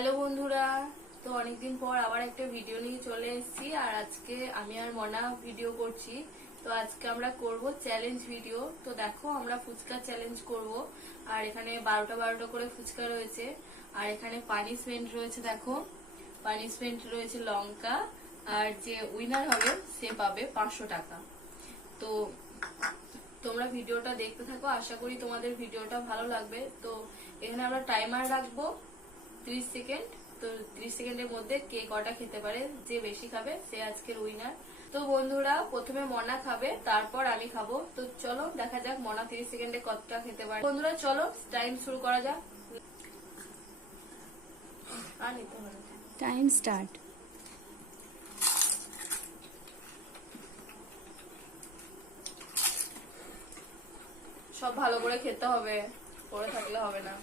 Hello বন্ধুরা, তো অনেকদিন পর আবার একটা ভিডিও নিয়ে চলে এসেছি। আর আজকে আমি আর মনা ভিডিও করছি। তো আজকে আমরা করব চ্যালেঞ্জ ভিডিও। তো দেখো, আমরা ফুচকা চ্যালেঞ্জ করব। আর এখানে 12টা করে ফুচকা রয়েছে। আর এখানে পানিশমেন্ট রয়েছে, দেখো পানিশমেন্ট রয়েছে লঙ্কা। আর যে উইনার হবে সে পাবে 500 টাকা। তো তোমরা ভিডিওটা দেখতে থাকো, আশা করি তোমাদের ভিডিওটা ভালো লাগবে। তো এখানে আমরা টাইমার রাখবো 30 সেকেন্ড। তো 30 সেকেন্ডের মধ্যে কে কটা খেতে পারে, যে বেশি খাবে সে আজকের উইনার। তো বন্ধুরা, প্রথমে মনা খাবে, তারপর আমি খাবো। তো চলো দেখা যাক মনা 30 সেকেন্ডে কতটা খেতে পারে। বন্ধুরা চলো টাইম শুরু করা যাক। Time start. সব ভালো করে খেতে হবে, পরে থাকলে হবে না।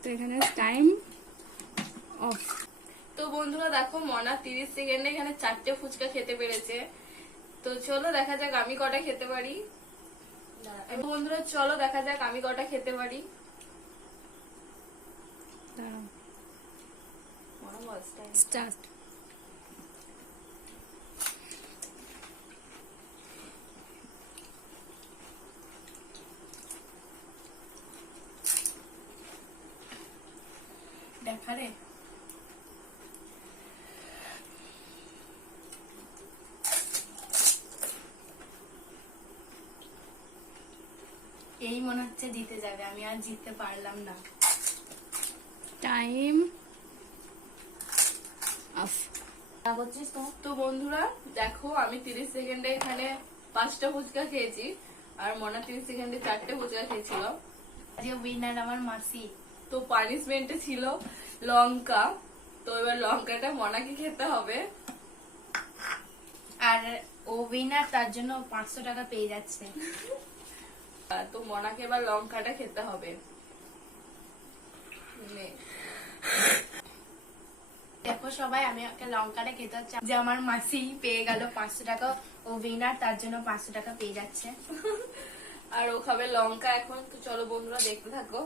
তো এখানে টাইম অফ। তো বন্ধুরা দেখো, মনা 30 সেকেন্ডে এখানে 4টে ফুচকা খেতে পেরেছে। তো চলো দেখা যাক আমি কটা খেতে পারি। বন্ধুরা চলো দেখা যাক আমি কটা খেতে পারি। স্টার্ট। দেখা রে, এই মনে হচ্ছে জিতে যাবে, আমি আর জিততে পারলাম না। Time of. তো বন্ধুরা দেখো, আমি 30 সেকেন্ডে এখানে 5টা ফুচকা খেয়েছি। আর মনা 30 সেকেন্ডে 4টে ফুচকা খেয়েছিল। যে উইনার আমার মাসি। তো পানিশমেন্টে ছিল লঙ্কা। তো এবার লঙ্কাটা মনাকে খেতে হবে। আর ও উইনার, তার জন্য 500 টাকা পেয়ে যাচ্ছে। তো মনাকে এবার লঙ্কাটা খেতে হবে। দেখো সবাই, আমি একটা লঙ্কাটা খেতে হচ্ছে, যে আমার মাসি পেয়ে গেল 500 টাকা। ও উইনার, তার জন্য 500 টাকা পেয়ে যাচ্ছে। আর ও খাবে লঙ্কা এখন। তো চলো বন্ধুরা দেখতে থাকো।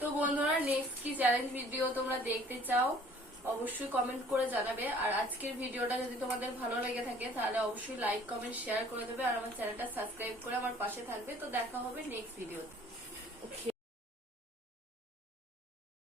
তো বন্ধুরা নেক্সট কি চ্যালেঞ্জ ভিডিও তোমরা দেখতে চাও অবশ্যই কমেন্ট করে জানাবে। আর আজকের ভিডিওটা যদি তোমাদের ভালো লেগে থাকে তাহলে অবশ্যই লাইক কমেন্ট শেয়ার করে দেবে। আর আমার চ্যানেলটা সাবস্ক্রাইব করে আমার পাশে থাকবে। তো দেখা হবে নেক্সট ভিডিওতে।